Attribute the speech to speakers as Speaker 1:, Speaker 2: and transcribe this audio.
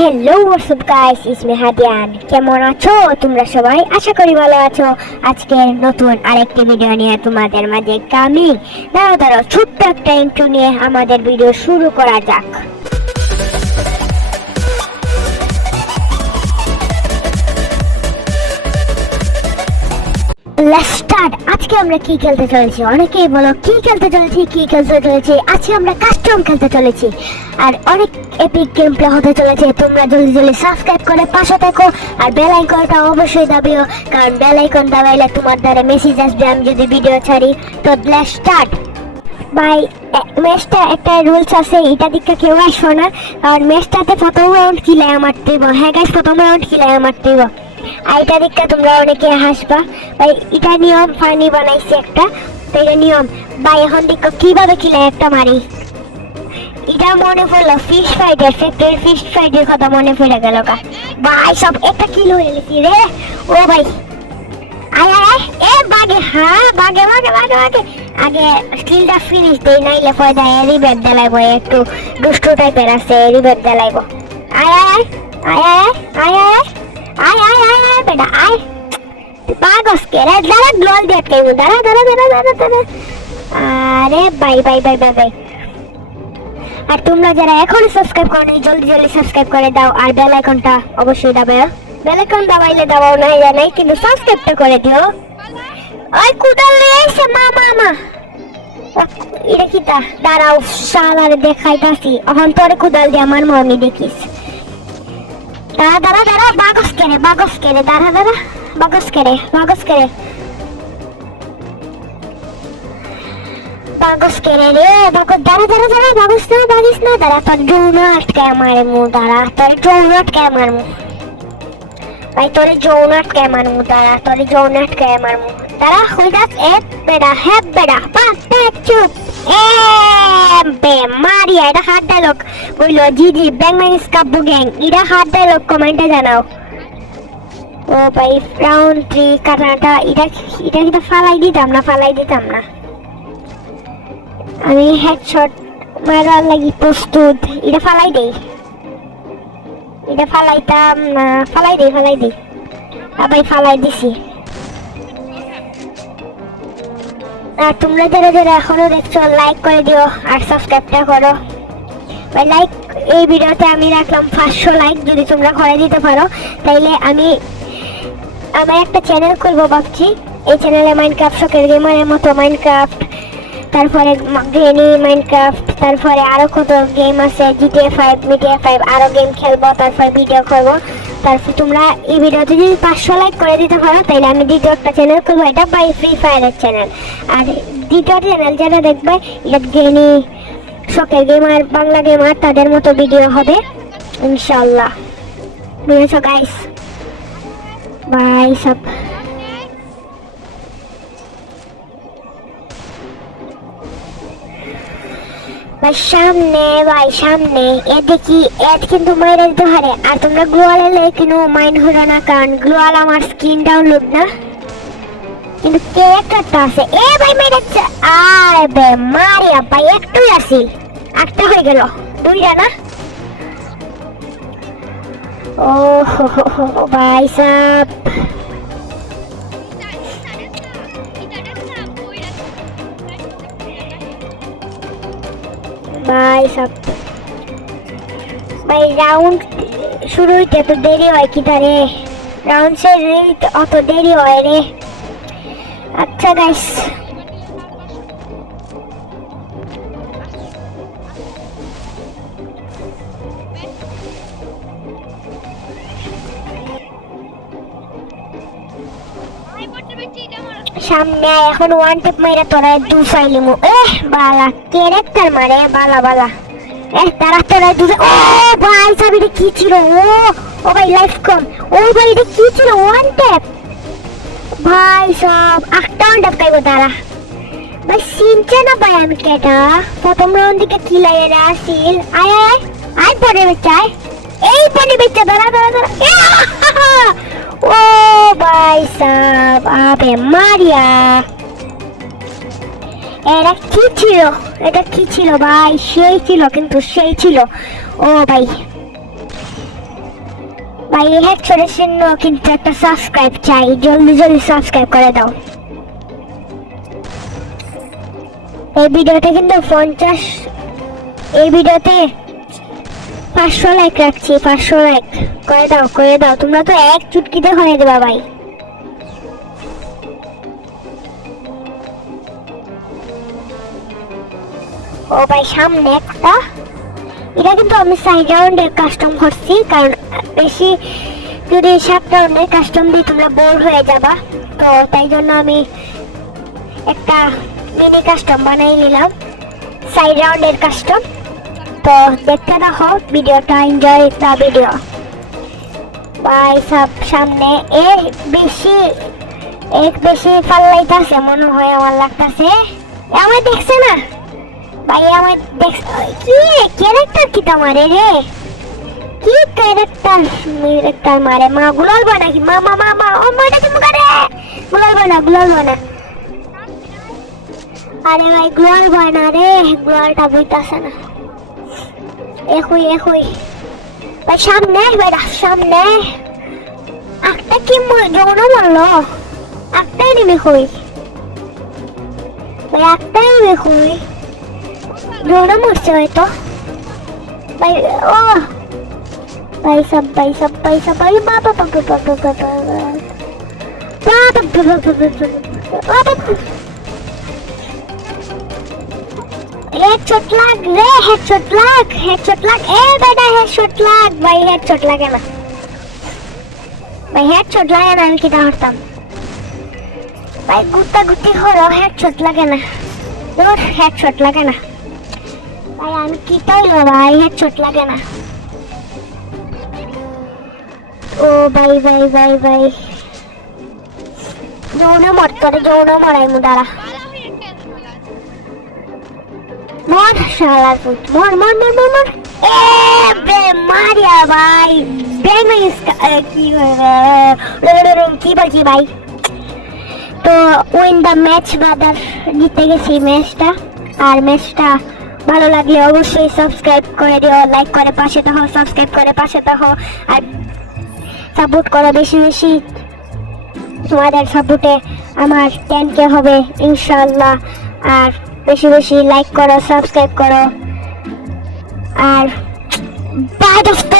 Speaker 1: Hello WhatsApp guys ইসমি হাদিয়ান কেমন আছো? তোমরা সবাই? আশা করি ভালো আছো। আজকে নতুন আরেকটি ভিডিও নিয়ে তোমাদের মাঝে কামিং দাঁড়াও দাঁড়াও ছোট্ট একটা ইন্ট্রো নিয়ে আমাদের ভিডিও শুরু করা যাক। আমরা কি খেলতে চলেছি? অনেকেই বলো, কি খেলতে চলেছি, কি খেলতে চলেছি? আজকে আমরা কাস্টম খেলতে চলেছি। আর অনেক এপিক গেম প্লে হতে চলেছে। তোমরা জলদি জলদি সাবস্ক্রাইব করে পাশে থাকো আর বেল আইকনটা অবশ্যই দাবিও, কারণ বেল আইকন দাবাইলে তোমার দ্বারা মেসেজ আসবে, আমি যদি ভিডিও ছাড়ি, তো লেটস স্টার্ট ভাই ম্যাচটা একটা রুলস আছে, এটা দিকে কেউ আসো না আর ম্যাচটাতে প্রথম রাউন্ড কিলে আমার দিব। হ্যাঁ গাইস প্রথম রাউন্ড কিলে আমার দিব। আর এটা দিকে তোমরা অনেকে হাসবা। ভাই, এটা নিয়ম ফানি বানাইছি একটা। তো এটা নিয়ম। ভাই, এখন দেখো কীভাবে কিলে একটা মারি। এটা মনে পড়ল ফিশ ফাইটের ফ্যাক্টরি ফিশ ফাইটের কথা মনে পড়ে গেল কা ভাই, সব একটা কিলো হয়ে গেছি রে। ও ভাই। আয় আয় এ, বাগে হ্যাঁ বাগে বাগে বাগে বাগে। আগে স্কিলটা ফিনিশ দেই, নাইলে পরে দেয় রিবেট দেলাইবো একটু দুষ্টু টাইপের আছে রিবেট দেলাইবো। আয় আয় আয় আয় আয় আয় আয়। আয় আয় আয় বেটা, আয়। বাগস কে দাঁড়া গ্লোল দিয়ে আটকাইবো দাঁড়া দাঁড়া দাঁড়া দাঁড়া দাঁড়া আরে, bye bye bye bye bye. আর তোমরা যারা এখনও সাবস্ক্রাইব করনি জলদি জলদি সাবস্ক্রাইব করে দাও। আর বেল আইকনটা অবশ্যই দাবাও বেল আইকন দাবাইলে দাবাও না জানাই কিন্তু সাবস্ক্রাইবটা করে দিও। ওই কুদাল নিয়ে এসে মা মা মা। এটা কি দাঁড়াও, শালার দেখাইতাছি। এখন তোর কুদাল দিয়ে আমার মমি দেখিস। দাঁড়া দাঁড়া দাঁড়া, বাগস কেড়ে বাগস কেড়ে, দাঁড়া দাঁড়া, বাগস কেড়ে বাগস কেড়ে। বাগস কেড়ে রে, বাগস, দাঁড়া দাঁড়া দাঁড়া, বাগস না, বাগিস না, দাঁড়া, তোর যৌন আটকায় মারে মু দাঁড়া, তোর যৌন আটকায় মার মু ভাই, তোর যৌন আটকায় মার মু দাঁড়া, তোর যৌন আটকায় মার মু দাঁড়া হই যাস এ বেড়া হ্যাঁ বেড়া, পাঁচ চুপ। এ বে মারিয়া এটা হাত ডায়লগ বলল জি জি ব্যাং ব্যাং স্কাব্বু গ্যাং এটা হাত ডায়লগ কমেন্টে জানাও। ও ভাই রাউন্ড থ্রি কাটাটা, এটা এটা কিন্তু ফালাই দিতাম না, ফালাই দিতাম না। আমি হেডশট মারার লাগি প্রস্তুত। এটা ফালাই দেই। এটা ফালাইতাম না, ফালাই দেই ফালাই দেই। আবার ফালাই দিছি। আর তোমরা যারা যারা এখনও দেখছ লাইক করে দিও আর সাবস্ক্রাইবটা করো। লাইক এই ভিডিওতে আমি রাখলাম পাঁচশো লাইক যদি তোমরা করে দিতে পারো, তাইলে আমি আমার একটা চ্যানেল খুলবো ভাবছি। এই চ্যানেলে মাইনক্রাফট শখের গেমারের মতো মাইনক্রাফট তারপরে গ্রেনি মাইনক্রাফট তারপরে আরও কত গেম আছে জিটিএ ফাইভ মিটিএ ফাইভ আরও গেম খেলব, তারপরে ভিডিও করব। তারপর তোমরা এই ভিডিওতে যদি পাঁচশো লাইক করে দিতে পারো তাহলে আমি দ্বিতীয় একটা চ্যানেল করব এটা বাই ফ্রি ফায়ারের চ্যানেল আর দ্বিতীয় চ্যানেল যারা দেখবে, এটা গ্রেনি শখের গেমার বাংলা গেমার তাদের মতো ভিডিও হবে ইনশাল্লাহ বুঝেছ গাইস বাই সব। ভাই, সামনে ভাই, সামনে। এ দেখি কিন্তু মাইরে দিতে পারে আর তোমরা গ্লোয়াল এলে কিন্তু মাইন্ড হলো না, কারণ গ্লোয়াল আমার স্ক্রিন ডাউনলোড না। কিন্তু ক্যারেক্টারটা আছে? এ ভাই মেরেছে আয় বে মারিয়া ভাই একটুই আসি একটা হয়ে গেল। দুইটা না? ও হো ভাই সাব ভাই সব ভাই রাউন্ড শুরু হইতে এত দেরি হয় কি তারে রাউন্ড শেষ হইতে অত দেরি হয় রে। আচ্ছা গাইস সামনে এখন ওয়ান টিপ মাইরা তোরা দু ফাইলিমু এ বালা, ক্যারেক্টার মারে, বালা বালা। এ তারা তোরা দু ও ভাই সব এটা কি ছিল? ও ও ভাই লাইফ কম। ও ভাই, এটা কি ছিল? ওয়ান ট্যাপ ভাই, সব আটটা ওয়ান ট্যাপ খাইবো তারা। ভাই, চিনছে না ভাই আমি কেটা? প্রথম রাউন্ড দিকে কি লাগে না সিল আয় আয় আয়। পরে বেচায় এই পরে বেচা দাঁড়া দাঁড়া দাঁড়া! ও ভাই, সাব আবে মারিয়া। এটা কি ছিল? এটা কি ছিল ভাই? সেই ছিল, কিন্তু সেই ছিল। ও ভাই। ভাই হেডশটের জন্য কিন্তু একটা সাবস্ক্রাইব চাই। জলদি জলদি সাবস্ক্রাইব করে দাও। এই ভিডিওতে কিন্তু পঞ্চাশ, এই ভিডিওতে পাঁচশো লাইক রাখছি, পাঁচশো লাইক করে দাও করে দাও। তোমরা তো এক চুটকিতে হয়ে দেবা ভাই। ও ভাই, সামনে একটা। এটা কিন্তু আমি কাস্টম করছি, কারণ বেশি যদি কাস্টম তোমরা বোর হয়ে যাবা, তো তাই জন্য আমি একটা মিনি কাস্টম বানাই নিলাম সাইড রাউন্ডের কাস্টম তো দেখতে দেখো ভিডিওটা এনজয় ভিডিও ভাই, সব সামনে এ বেশি এক বেশি পাল্লাইতাছে মনে হয় আমার লাগতাছে। আমার দেখছে না? ভাই, আমার দেখ কি ক্যারেক্টার কি তোমারে রে? কি ক্যারেক্টার ক্যারেক্টার মারে? মা, গুলাল বানা কি? মা মা মা মা, ও মাটা কি মুখারে গুলাল বানা গুলাল বানা। আরে ভাই, গুলাল বানা রে, গুলালটা বইতাছে না। একুই একুই ভাই, সামনে বেটা সামনে। একটা কি যৌন মারলো? একটাই নেমে ভাই একটাই নেমে কই যৌন মরছে হয়তো ভাই ও ভাই সব ভাই সব ভাই সব ভাই বাবা বাবা বাবা বাবা বাবা হেডশট লাগ রে হেডশট লাগ হেডশট লাগ এ বেটা হেডশট লাগ ভাই হেডশট লাগে না ভাই হেডশট লাগে না আমি কিটা করতাম ভাই গুত্তা গুত্তি করো হেডশট লাগে না তোর হেডশট লাগে না ভাই আমি কি কইলো ভাই হেডশট লাগে না। ও ভাই ভাই ভাই ভাই যৌন মর করে যৌন মরাই মু, দাঁড়া। মর, শালার পুত, মর মর মর মর মর। এ, বে, মারিয়া, ভাই। ব্রেন কি হয়ে কি বলছি, ভাই? তো উইন দ্য ম্যাচ ব্রাদার জিতে গেছি ম্যাচটা আর ম্যাচটা ভালো লাগলে অবশ্যই সাবস্ক্রাইব করে দিও লাইক করে পাশে থাকো সাবস্ক্রাইব করে পাশে থাকো, আর সাপোর্ট করো বেশি বেশি। তোমাদের সাপোর্টে আমার টেন কে হবে ইনশাল্লাহ আর বেশি বেশি লাইক করো সাবস্ক্রাইব করো। আর বাই দোস্ত!